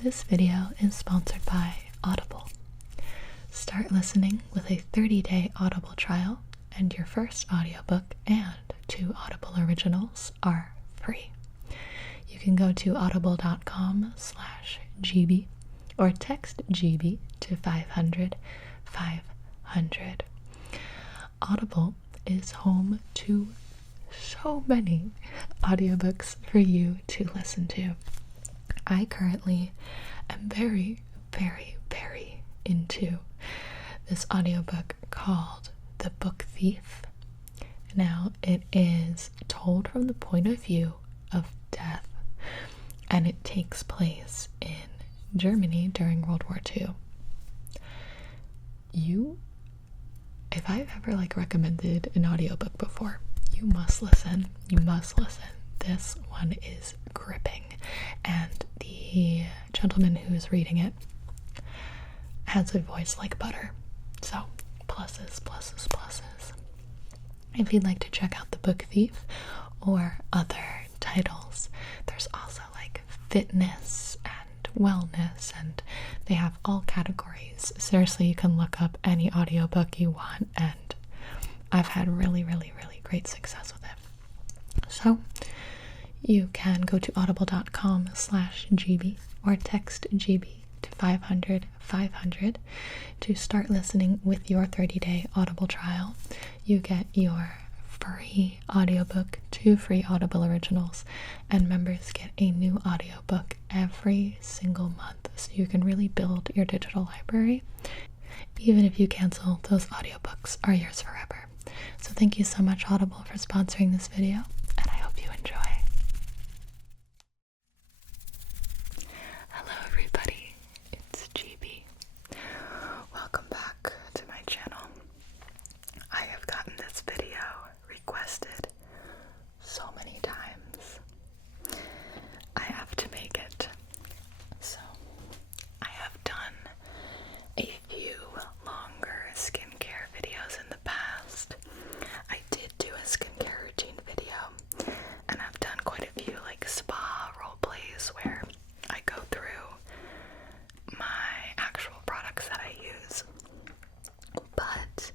This video is sponsored by Audible. Start listening with a 30-day Audible trial, and your first audiobook and 2 Audible originals are free. You can go to audible.com/Gibi or text Gibi to 500 500. Audible is home to so many audiobooks for you to listen to. I currently am very, very, very into this audiobook called The Book Thief. Now, it is told from the point of view of death, and it takes place in Germany during World War II. If I've ever recommended an audiobook before, you must listen. You must listen. This one is gripping, and the gentleman who is reading it has a voice like butter. So, pluses, pluses, pluses. If you'd like to check out The Book Thief or other titles, there's also fitness and wellness, and they have all categories. Seriously, you can look up any audiobook you want, and I've had really, really, really great success with it. So, you can go to audible.com/Gibi or text Gibi to 500 500 to start listening with your 30-day Audible trial. You get your free audiobook, 2 free Audible originals, and members get a new audiobook every single month, so you can really build your digital library. Even if you cancel, those audiobooks are yours forever. So thank you so much, Audible, for sponsoring this video, and I hope you enjoy. Hello everybody, it's Gibi. Welcome back to my channel. I have gotten this video requested so many times. I have to make it. So I have done a few longer skincare videos in the past. I did do a skincare routine video, and I've done quite a few spa role plays where I go through my actual products that I use. But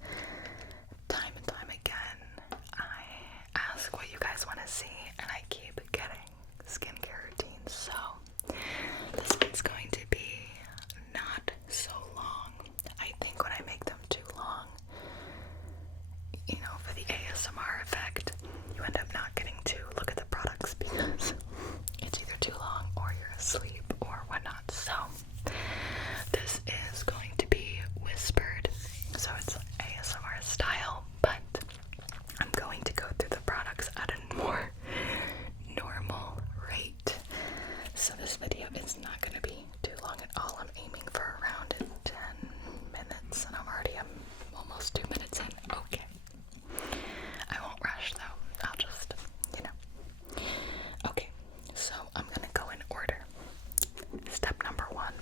time and time again, I ask what you guys want to see, and I keep getting skincare routines. So this one's going to be not so long. I think when I make them too long, for the ASMR effect, you end up not getting to look at the products because it's either too long or you're asleep or whatnot. So this is going to be whispered, so it's ASMR style, but I'm going to go through the products at a more normal rate. So this video is not going to be too long at all. I'm aiming for around 10 minutes, and I'm already almost 2 minutes in. Okay. I won't rush though. I'll just, Okay, so I'm gonna go in order. Step number 1.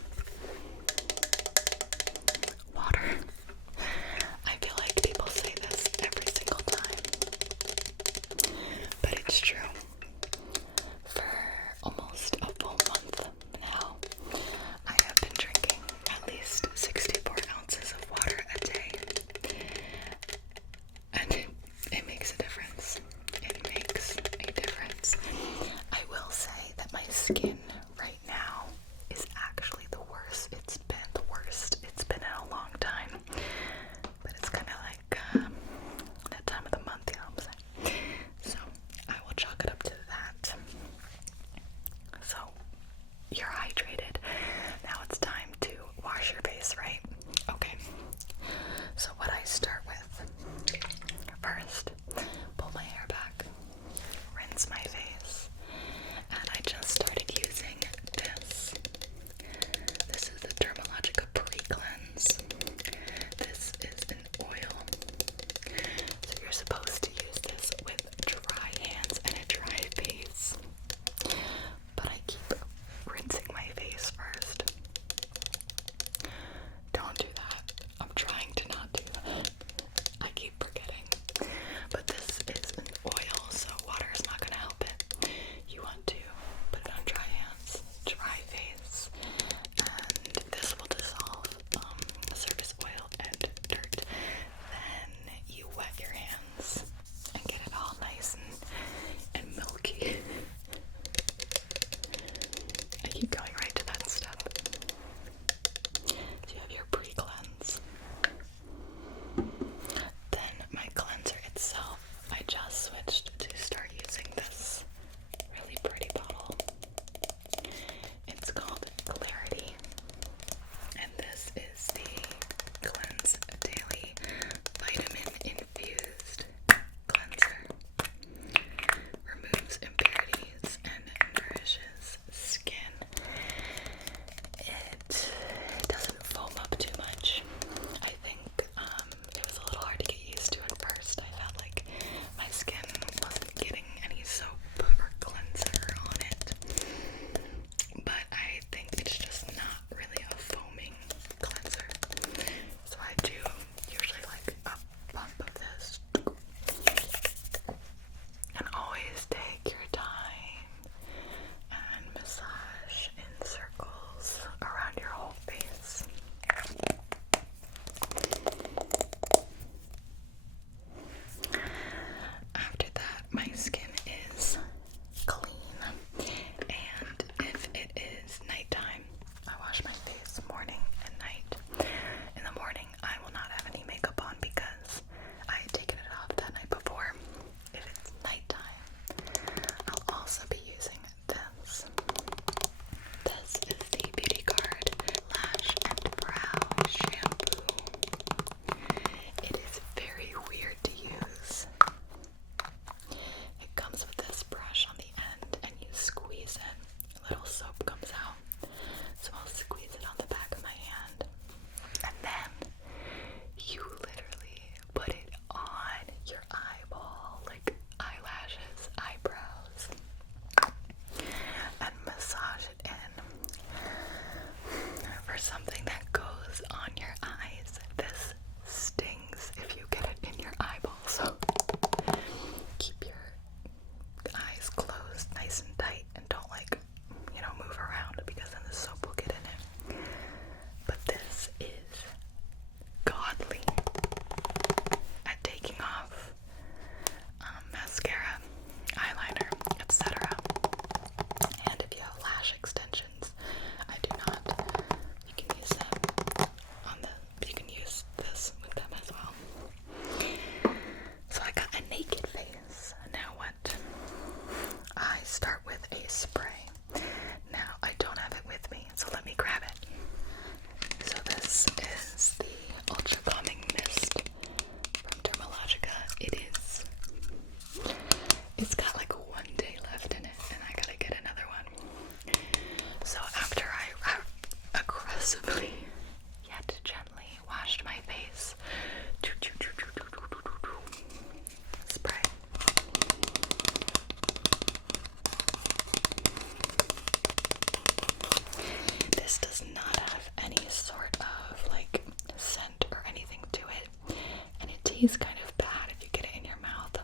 taste kind of bad if you get it in your mouth.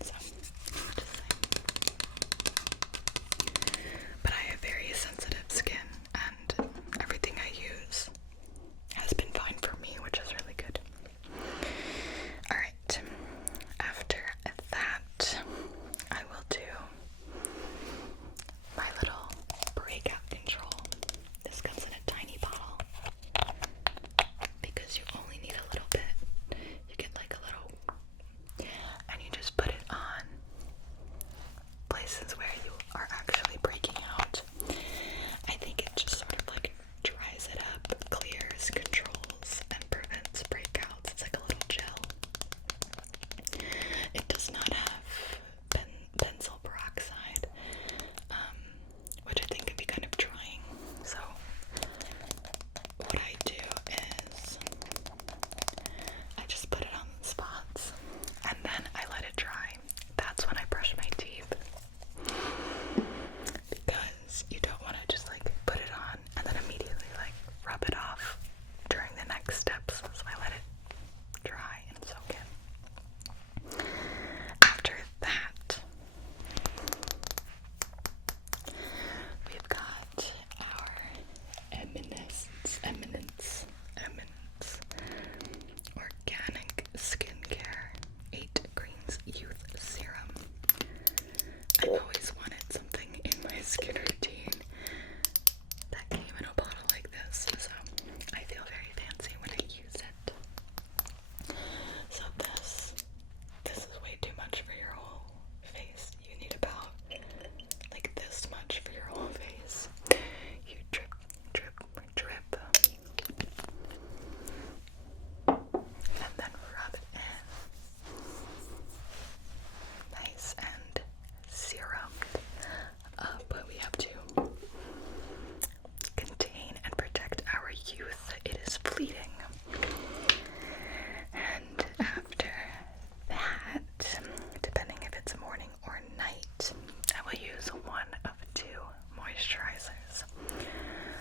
So, just saying. But I have very sensitive skin, and everything I use has been fine for me, which is really good. Alright, after that, I will do my little breakout control. This comes in a tiny bottle because you only need a little bit. You get like a little, and you just put it on places where you are actually breaking out. I think it just sort of like dries it up, clears, controls, and prevents breakouts. It's like a little gel. It does not have benzoyl peroxide, which I think could be kind of drying. So what I do is I just put it on spots and then I let it dry. That's when I brush my teeth, because you don't want to just like put it on and then immediately like rub it off during the next steps. So I let it dry and soak in. After that, we've got our Eminence Organic Skincare 8 Greens Youth Serum. I've always wanted something in my skin routine that came in a bottle like this, so I feel very fancy when I use it. So this is way too much for your whole face. You need about like this much for your whole face. You drip, drip, drip, and then rub it in. Nice and serumed up. We have to contain and protect our youth. It is fleeting. And after that, depending if it's morning or night, I will use one of 2 moisturizers.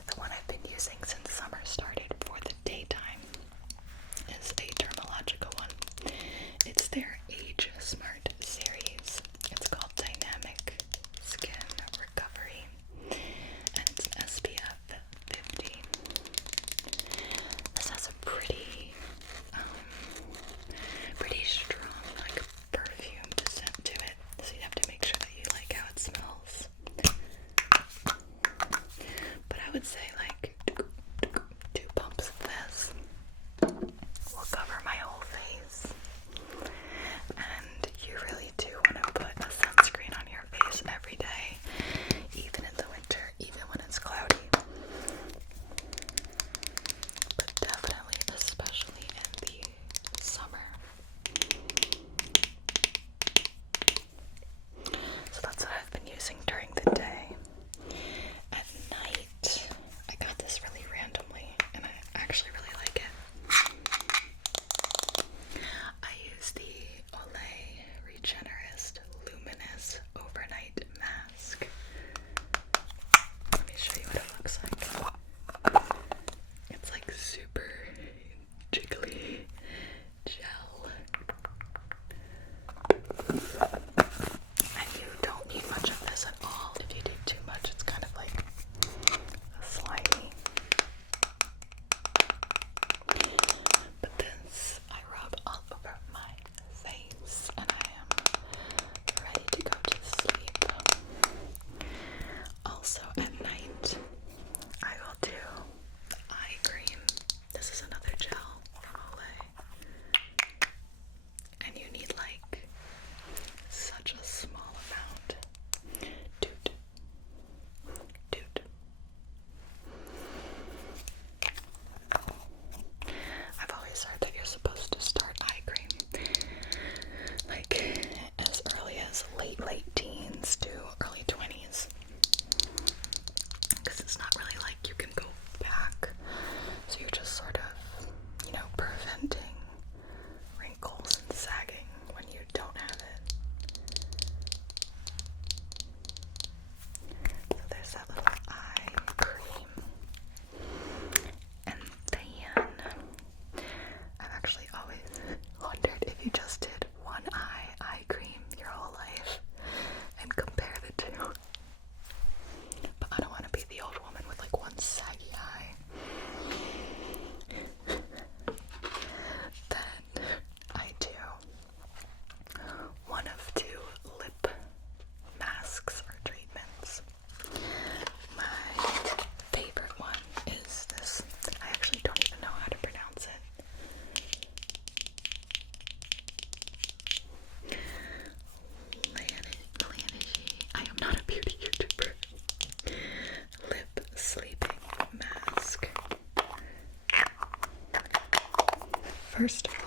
The one I've been using since summer started for the daytime is a Dermalogica one. It's their Age Smart series. It's called Dynamic Skin Recovery, and it's SPF 50. This has a pretty strong like perfumed scent to it, so you have to make sure that you like how it smells. But I would say like 2 pumps of this will cover my whole face. And you really do want to put a sunscreen on your face every day, even in the winter, even when it's cloudy. But definitely, especially in the summer. So that's what I've been using during the day. At night, I first.